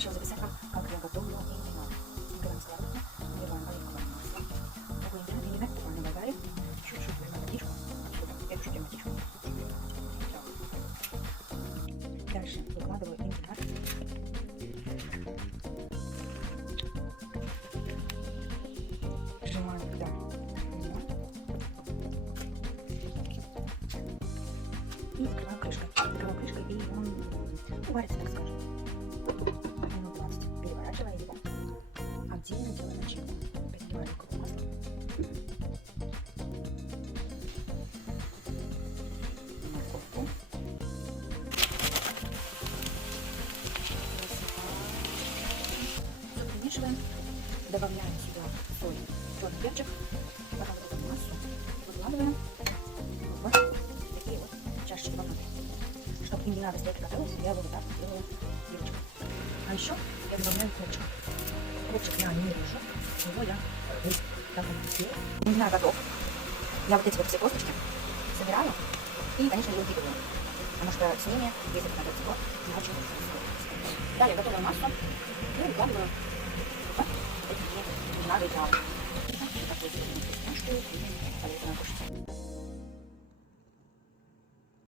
решила записать вам, как я готовлю индивидуал. Открываем сковородку, наливаем оливковое масло. Такой индивидуал буквально болгарит. Чуть-чуть прям водичку. Я чуть-чуть прям водичку. Дальше выкладываю индивидуал. Прижимаю туда лимон. И закрываю крышкой. Закрываю крышкой, и он варится, так скажем. Минут 20. Переворачивая его. Отдельно делаю начинку. Переливаю оливковое масло. Морковку. Все перемешиваем. Добавляем сюда соль, черный перчик. Потом массу выкладываем вот такие вот чашечки воды. Чтобы им не надо быстрее приготовилось, я его вот так делаю вилочкой. А еще я добавляю хлопчик. Хлопчик я не режу, его я так вот сделаю. Не знаю, готов. Я вот эти вот все косточки собираю и, конечно, его выпиваю. Потому что с ними, если это надо тепло, не очень вкусно. Далее готовую массу и выкладываю вот эти не надо идеально. Вот такую вкусняшку полезно кушать.